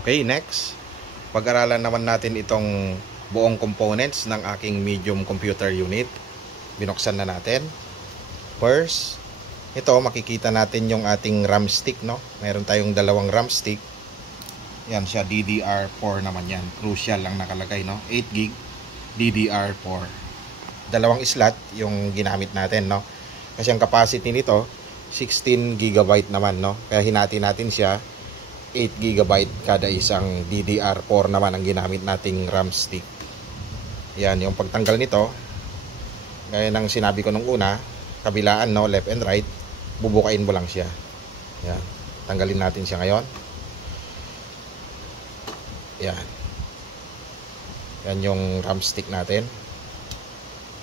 Okay, next. Pag-aralan naman natin itong buong components ng aking medium computer unit. Binuksan na natin. First, ito makikita natin yung ating RAM stick, no? Meron tayong dalawang RAM stick. Yan siya, DDR4 naman yan. Crucial lang nakalagay, no? 8GB DDR4. Dalawang slot yung ginamit natin, no? Kasi ang capacity nito 16GB naman, no? Kaya hinati natin siya 8GB kada isang DDR4 naman ang ginamit nating RAM stick. Yan yung pagtanggal nito. Gaya ng sinabi ko nung una, kabilaan, no, left and right, bubukain mo lang siya. Yan. Tanggalin natin siya ngayon. Yan. Yan yung RAM stick natin.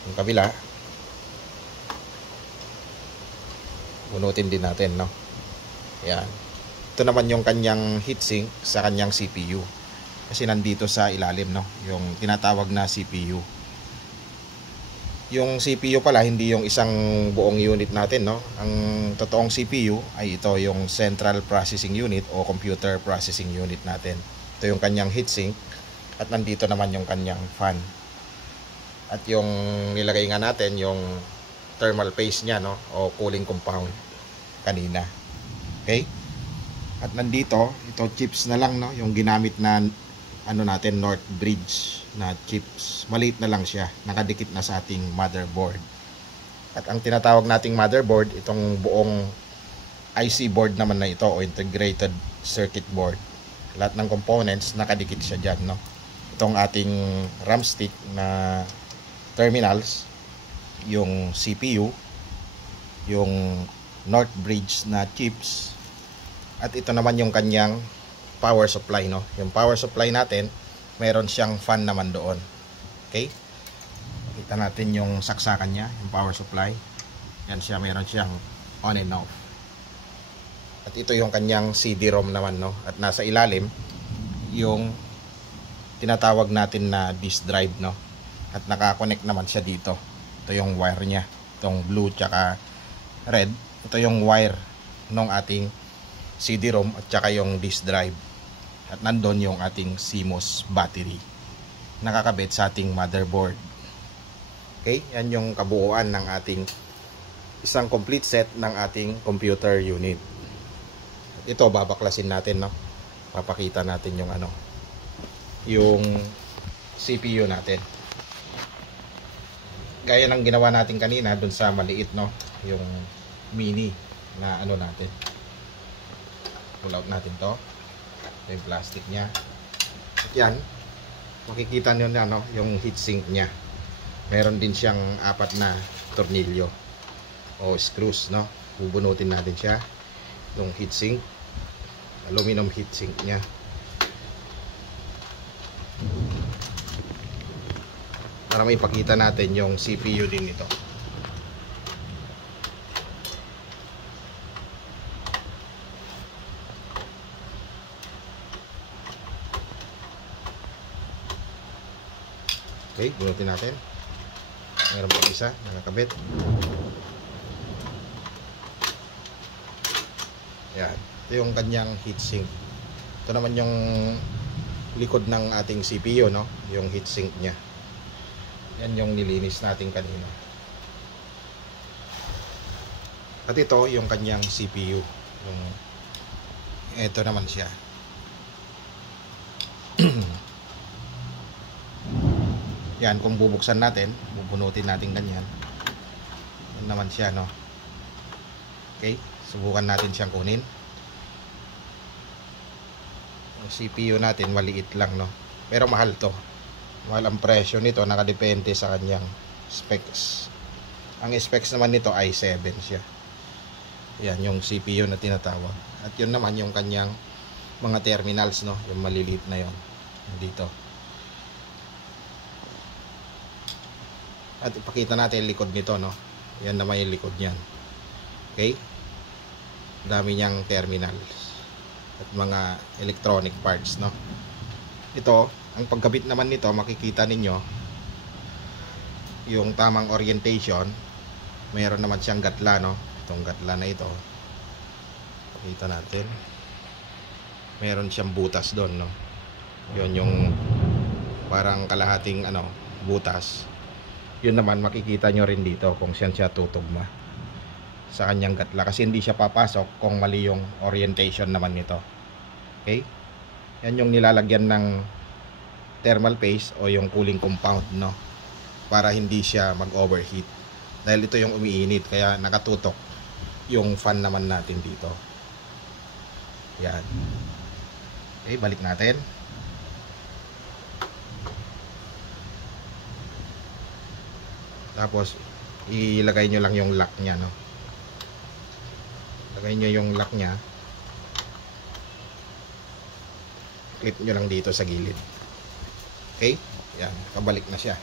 Yung kabila, bunutin din natin, no. Yan. Ito naman yung kanyang heatsink sa kanyang CPU. Kasi nandito sa ilalim, no, yung tinatawag na CPU. Yung CPU pala hindi yung isang buong unit natin, no. Ang totoong CPU ay ito yung Central Processing Unit o Computer Processing Unit natin. Ito yung kanyang heatsink at nandito naman yung kanyang fan. At yung nilagay nga natin yung thermal paste niya, no, o cooling compound kanina. Okay? At nandito, ito chips na lang, no, yung ginamit na ano natin, North Bridge na chips. Maliit na lang siya, nakadikit na sa ating motherboard. At ang tinatawag nating motherboard, itong buong IC board naman na ito o integrated circuit board. Lahat ng components nakadikit siya diyan, no. Itong ating RAM stick na terminals, yung CPU, yung North Bridge na chips, at ito naman yung kanyang power supply, no. Yung power supply natin, meron siyang fan naman doon. Okay? Kita natin yung saksakan niya, yung power supply. Yan siya, meron siyang on and off. At ito yung kanyang CD-ROM naman, no. At nasa ilalim yung tinatawag natin na disk drive, no. At naka-connect naman siya dito. Ito yung wire niya. Itong blue tsaka red. Ito yung wire ng ating CD-ROM at saka yung disk drive. At nandun yung ating CMOS battery nakakabit sa ating motherboard. Okay, yan yung kabuuan ng ating isang complete set ng ating computer unit. Ito babaklasin natin, no. Papakita natin yung ano, yung CPU natin. Gaya ng ginawa natin kanina dun sa maliit, no, yung mini na ano natin. Pull out natin to. Ito yung plastic nya. At yan, makikita nyo na, no, yung heatsink nya. Meron din siyang 4 na tornilyo o screws, no. Bubunutin natin siya. Yung heatsink, aluminum heatsink nya. Para may ipakita natin yung CPU din nito. Okay, bunutin natin. Meron pa isa nakakabit. Yan. Ito yung kanyang heatsink. Ito naman yung likod ng ating CPU, no? Yung heatsink nya. Yan yung nilinis natin kanina. At ito yung kanyang CPU. Ito naman siya. Yan, kung bubuksan natin, bubunutin natin ganyan. Yan naman siya, no. Okay, subukan natin siyang kunin. Yung CPU natin maliit lang, no. Pero mahal to. Mahal ang presyo nito, nakadepende sa kanyang specs. Ang specs naman nito ay i7 siya. Yan yung CPU na tinatawag. At yun naman yung kanyang mga terminals, no, yung maliliit na yon dito. At ipakita natin yung likod nito, no. Yan naman yung likod niyan. Okay? Dami niyang terminals at mga electronic parts, no. Ito, ang pagkabit naman nito, makikita ninyo yung tamang orientation. Mayroon naman siyang gatla, no. Itong gatla na ito, pakita natin. meron siyang butas doon, no? Yun yung parang kalahating butas. Yun naman makikita nyo rin dito kung saan siya tutugma sa kanyang gatla, kasi hindi siya papasok kung mali yung orientation naman nito. Okay, yan yung nilalagyan ng thermal paste o yung cooling compound, no, para hindi siya mag overheat, dahil ito yung umiinit kaya nakatutok yung fan naman natin dito. Yan. Okay, balik natin. Tapos ilagay nyo lang yung lock nya, no. Lagay nyo yung lock nya, clip nyo lang dito sa gilid. Okay, yan, pabalik na siya.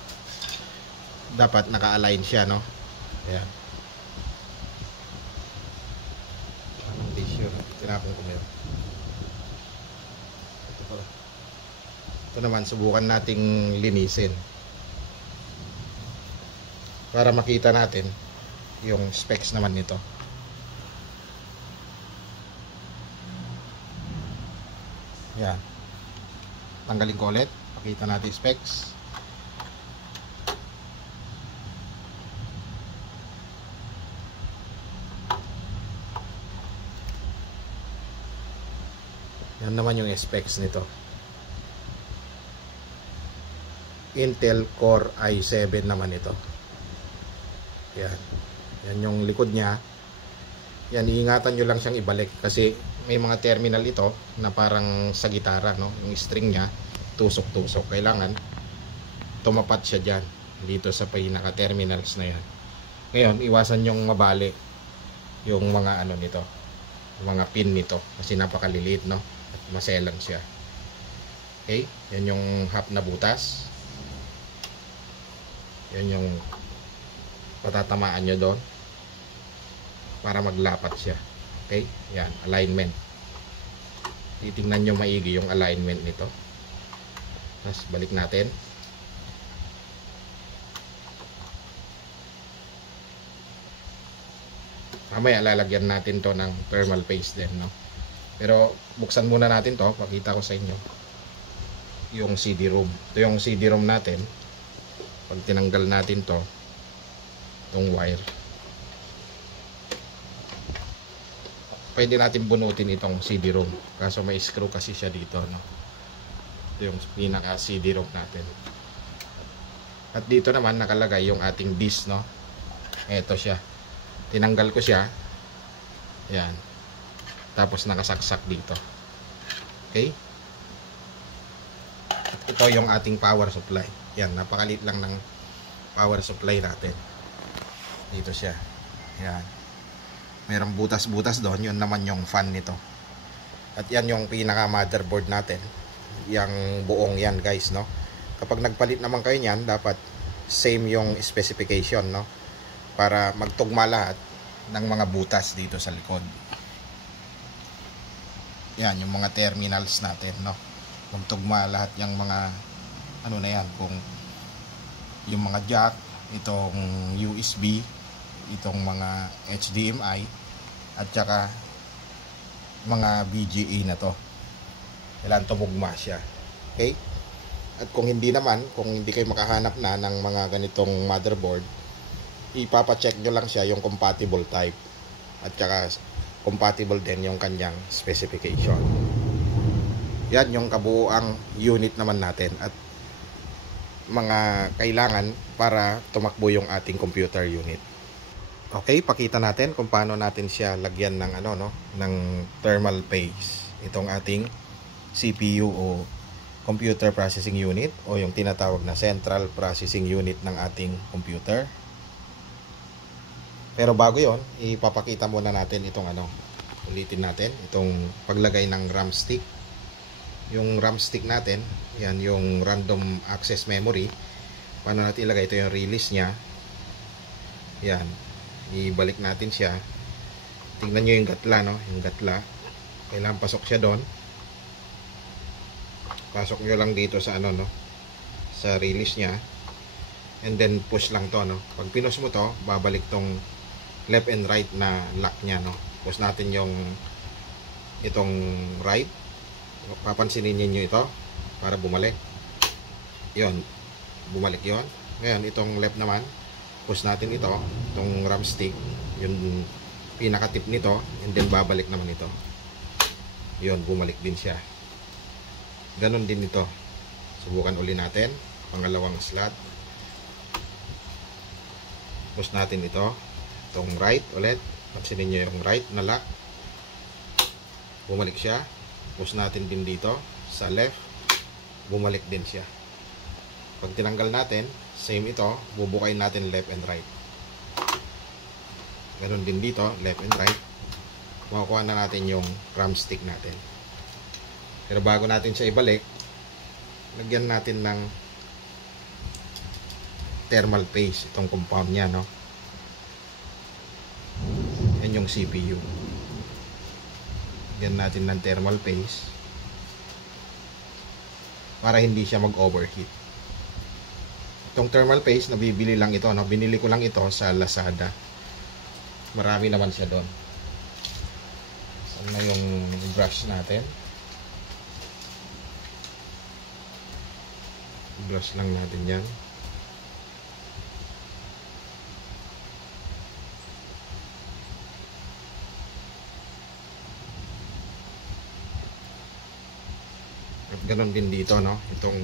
Dapat naka-align siya, no. Ayan. Anong tissue, tinapon ko meron. Ito naman, subukan nating linisin para makita natin yung specs naman nito. Yan, tanggalin ko ulit, pakita natin specs. Yan naman yung specs nito. Intel Core i7 naman ito. Yan. Yan yung likod niya. Yan, iingatan nyo lang siyang ibalik kasi may mga terminal ito na parang sa gitara, no? Yung string niya tusok-tusok. Kailangan tumapat siya dyan dito sa pinaka terminals na yan. Ngayon, iwasan yung mabali yung mga nito, mga pin nito kasi napakaliliit, no? At maselan siya. Okay, yan yung half na butas. Yan yung patatamaan nyo doon para maglapat siya. Okay, yan, alignment. Titingnan nyo maigi yung alignment nito. Tapos balik natin. Mamaya lalagyan natin to ng thermal paste din, no? Pero buksan muna natin to, pakita ko sa inyo yung CD-ROM. Ito yung CD-ROM natin. Pag tinanggal natin to, itong wire, pwede natin bunutin itong CD-ROM, kaso may screw kasi siya dito, no? Ito yung pinaka CD-ROM natin. At dito naman nakalagay yung ating disk, no? Ito siya, tinanggal ko siya. Yan, tapos nakasaksak dito. Okay, at ito yung ating power supply. Yan, napakalit lang ng power supply natin. Dito siya. Yan, merong butas-butas doon. Yun naman yung fan nito. At yan yung pinaka motherboard natin. Yang buong yan, guys, no? Kapag nagpalit naman kayo niyan, dapat same yung specification, no? Para magtugma lahat ng mga butas dito sa likod. Yan, yung mga terminals natin, no? Magtugma lahat yung mga na yan, kung yung mga jack, itong USB, itong mga HDMI, at saka mga VGA na to. Kailangan tumugma siya. Okay? At kung hindi naman, kung hindi kayo makahanap na ng mga ganitong motherboard, ipapacheck nyo lang siya yung compatible type. At saka compatible din yung kanyang specification. Yan yung kabuuang unit naman natin at mga kailangan para tumakbo yung ating computer unit. Okay, pakita natin kung paano natin siya lagyan ng ng thermal paste. Itong ating CPU o computer processing unit o yung tinatawag na central processing unit ng ating computer. Pero bago yon, ipapakita muna natin itong ulitin natin itong paglagay ng RAM stick. Yung RAM stick natin, yan yung random access memory. Paano natin ilagay? Ito yung release nya. Yan, ibalik natin siya. Tingnan nyo yung gatla, no? Yung gatla, kailangan pasok siya doon. Pasok nyo lang dito sa sa release nya, and then push lang to, no? Pag pinush mo to, babalik tong left and right na lock nya, no? Push natin yung itong right, papansinin niyo ito para bumalik. Yon, bumalik yon. Ngayon, itong left naman, push natin ito, itong ram stick, yung pinaka-tip nito, and then babalik naman ito. Yon, bumalik din siya. Ganon din ito. Subukan uli natin. Pangalawang slot. Push natin ito. Itong right ulit. Pansinin nyo yung right na lock. Bumalik siya. Push natin din dito. Sa left. Bumalik din siya. Pag tinanggal natin, same ito. Bubukayin natin left and right. Ganon din dito. Left and right. Makukuha na natin yung ram stick natin. Pero bago natin siya ibalik, lagyan natin ng thermal paste itong compound niya, no? Yan yung CPU. Lagyan natin ng thermal paste para hindi siya mag-overheat. Itong thermal paste, nabibili lang ito, no? Binili ko lang ito sa Lazada. Marami naman siya doon. Saan na yung brush natin? Brush lang natin yan. At ganon din dito, no? Itong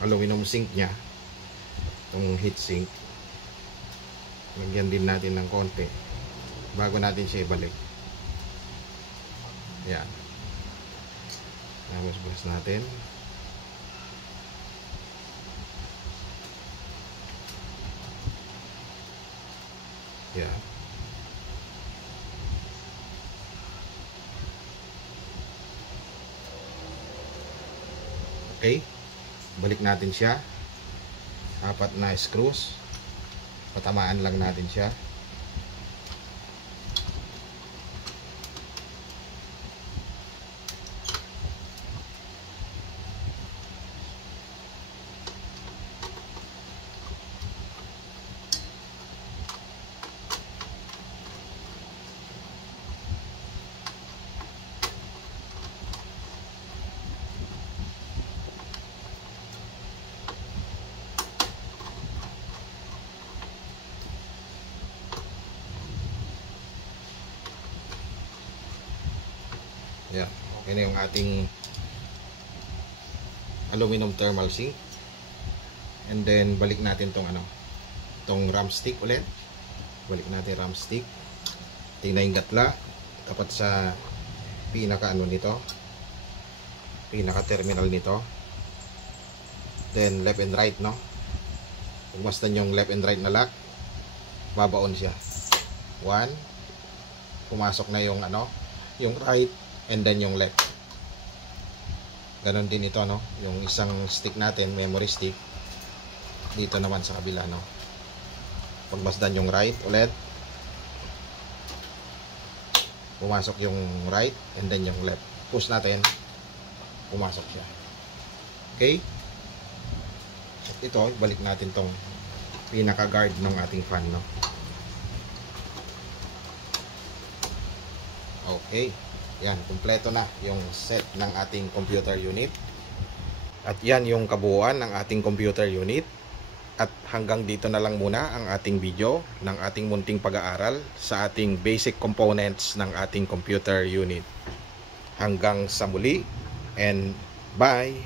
aluminum sink nya, itong heat sink, lagyan din natin ng konti bago natin siya ibalik. Yan. Tapos brush natin. Yan. Okay. Balik natin siya. 4 na screws. Patamaan lang natin siya. Yan. Okay na yung ating aluminum thermal sink. And then balik natin tong tong ram stick ulit. Balik natin ram stick. Tingnan yung gatla tapat sa pinaka nito. Pinaka terminal nito. Then left and right, no. Kung basta yung left and right na lock, babaon siya. 1. Pumasok na yung yung right and then yung left. Ganon din ito, no. Yung isang stick natin, memory stick, dito naman sa kabila, no. Pagmasdan yung right ulit, pumasok yung right and then yung left. Push natin, pumasok siya. Okay? At ito, balik natin tong pinaka guard ng ating fan, no. Okay. Yan, kumpleto na yung set ng ating computer unit. At yan yung kabuuan ng ating computer unit. At hanggang dito na lang muna ang ating video ng ating munting pag-aaral sa ating basic components ng ating computer unit. Hanggang sa muli and bye!